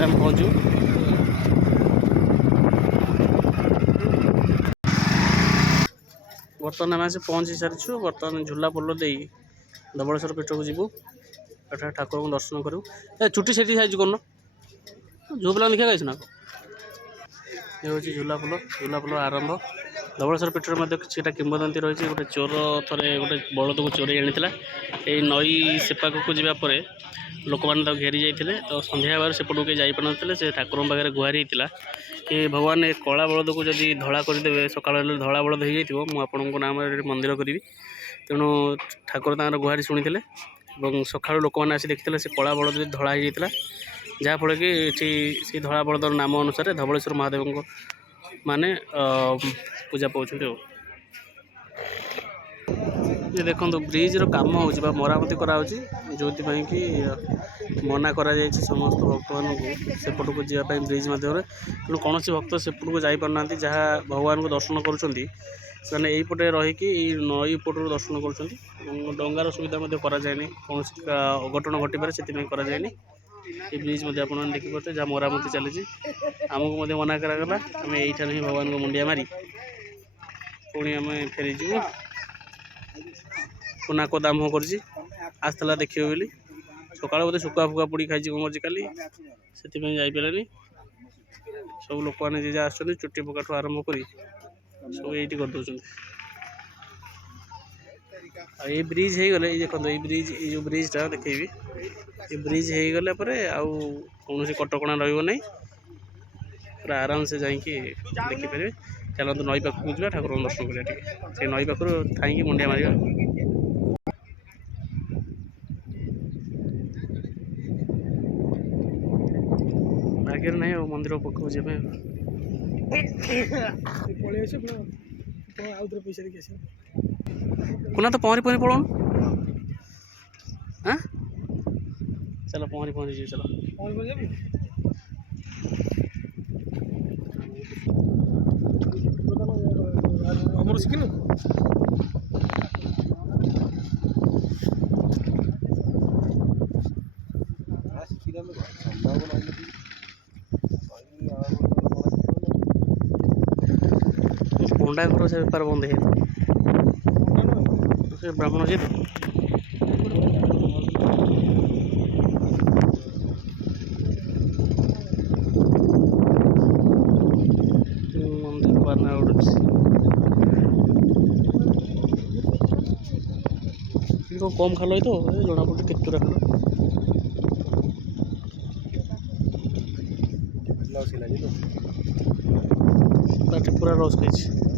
हम पहुँचू। बर्तमान आम आसी पहुँची सारी। बर्तमान झूला पोल दे धवलेश्वर पीठ को जीवु। ठाकुर को दर्शन करूँ। ए छुट्टी से कौन झू पिला देखा ना ये हूँ झूला पोल आरंभ। धवलेश्वर पीठ में किसी किंवदंती रही। गोटे चोर थे गोटे बलद को चोरी आनी ये नई सेपाक को जावापर लोक मैंने घेरी जाते। तो सन्ध्या बार सेपटू कहीं जापारे से ठाकुर पाखे गुहारी होता कि भगवान ए कला बलद को जब धड़ा करदे सका धड़ा बलद हो जाए मुझे नाम मंदिर करी। तेणु ठाकुर तर गुहारी शुणी सका लोक मैंने आसी देखते से कला बलद धड़ा हो जाता जहाँफल कि ये धड़ा बलदर नाम अनुसार धवलेश्वर महादेव को माने पूजा पाँच। ये देखो ब्रिज काम हो मरामती कराऊँ जो कि मना करा समस्त भक्त मान सेपट को जावाई ब्रिज मध्यम तेणु कौन भक्त सेपट को जापारना जहाँ भगवान को दर्शन करुँचे यहीपटे रहीकि नई पटर दर्शन कर डंगार सुविधा कराए कौन अघटन घटपे से कराए। ये ब्रिज आप देखिए जहाँ मरामती चली आमको मना करागला आम यही ही भगवान को मुंडिया मारी पुणी आम फेरीजु। नाक दाम करसला देखिए बोली सका बोधे शुखा फुका पुड़ी खाई कौन काली से जापारे सब लोक मैंने जे आस चुट्टी पकाठू आरंभ कर सब ये करदे। ये ब्रिज हो गले देखो ये ब्रिज ये जो ब्रिजटा देखेबी ये ब्रिज हो गला कौन कटकणा रही पूरा आराम से जाकि देखिपारे। चलते नई पाखक जा ठाकुर दर्शन करा से नई पाखर थी मुंडिया मार आगे ना मंदिर पक्ष जाए कुना तो पहरी पहरी पड़ो हाँ चलो पहरी पहरी जी चलो शिखिन पंडा घर से बेपार बंद है ब्राह्मण जी मंदिर बारना कम खाल तो जना पड़े केतुरा खाल पूरा रस खाई।